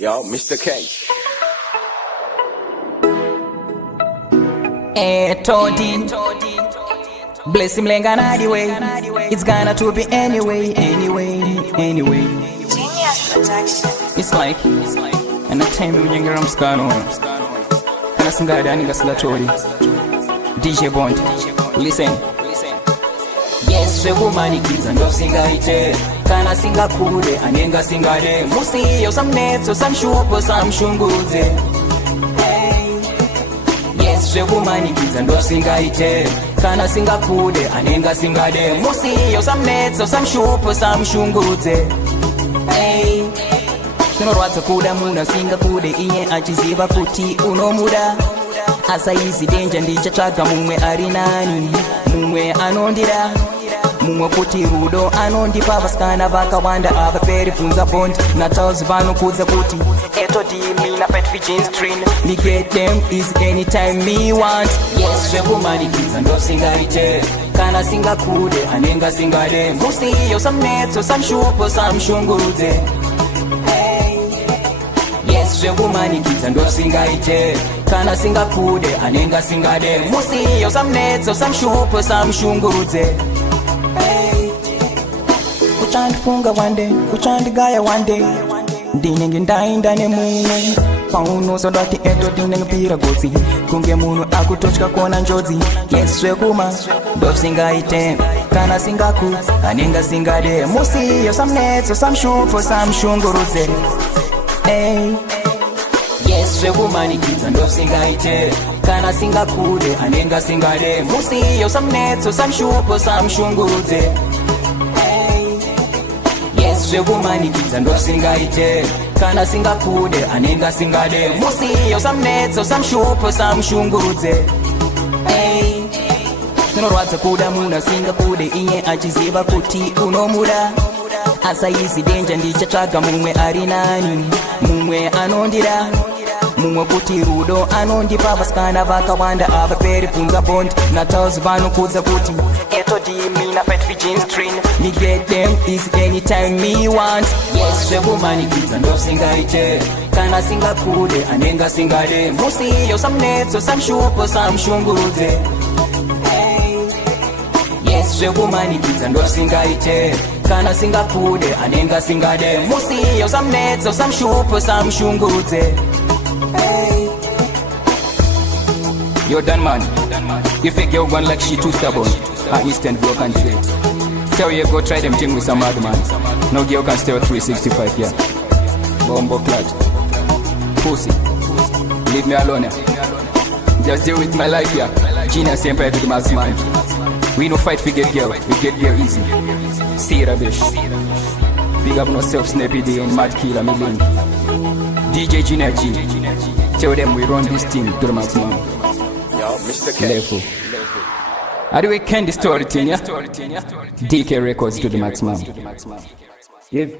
Yo, Mr. K. Todi bless him lengana anyway. It's gonna to be anyway. Genius Production. It's like and I time when you're mskano. Kana singa dani gasla Todi. DJ Bond. Listen. Yes, we woman kids and no singa ite. Kana singa kude anenga singa de. Musi yo some nets or some shupo some shunguze. Yes, we woman kids and no singa ite. Kana singa kude anenga singa de. Musi yo some nets or some shupo some shunguze. Hey. Tunorwatsa kuda muna singa kude iye achiziva kuti unomuda. Asa easy danger ndichatsvaga mumwe ari nani. Mumwe anondira. Mumwe kuti rudo anondipa vasikana vakawanda avaperi bvunza bond natauzi vanokudza kuti etodimi napet fijins train me get them is anytime me want. Yes, zvekumanikidza ndosingaite kana singakude anenga singade musiyo samnetso samshupo samshungurudze. Yes, zvekumanikidza ndosingaite kana singakude anenga singade musiyo samnetso samshupo samshungurudze. Uchandifunga one day, uchandigaya one day. Ndinenge ndainda nemumwe paunozodati eto tinenge pira gotsi kunge munhu akutotywa kuona njodzi. Yes, zvekuma ndosingaite kana singaku anenga singade musiyo samnetso samshupo samshungurudze. Hey. Yes, zvekumanikidza ndosingaite kana singakude anenga singade musiyo samnetso samshupo samshungurudze. Zvekumanikidza ndosingaite kana singakude anenga singade musiyo samnetso samshupo samshungurudze. Tunorwadza kuda munhu asingakude iye achiziva kuti unomuda. Asa easy danger ndichatsvaga mumwe ari nani. Mumwe anondira. Mumwe kuti rudo anondipa vasikana vakawanda avaperi bvunza bond natauzi vanokudza kuti etodimi napet fijins train me get them is anytime me want. Yes, zvekumanikidza ndosingaite kana singakude anenga singade musiyo samnetso samshupo samshungurudze. Yes, zvekumanikidza ndosingaite kana singakude anenga singade musiyo samnetso samshupo samshungurudze. Yo, done man. You fake your gun like she too stubborn. A Eastern block and trade. Tell you go try them thing with some other man. No girl can stay with 365, yeah. Bombo clad. Pussy. Leave me alone, yeah. Just deal with my life, yeah. Genius empire to the mass man. We no fight, we get girl easy. See rubbish. Big up no self-snappy day and mad killer million. DJ Gina G. Tell them we run this team to the maximum. Yo, Mr. K. Level. How do we can the story thing, yeah? DK Records to the maximum. Yes.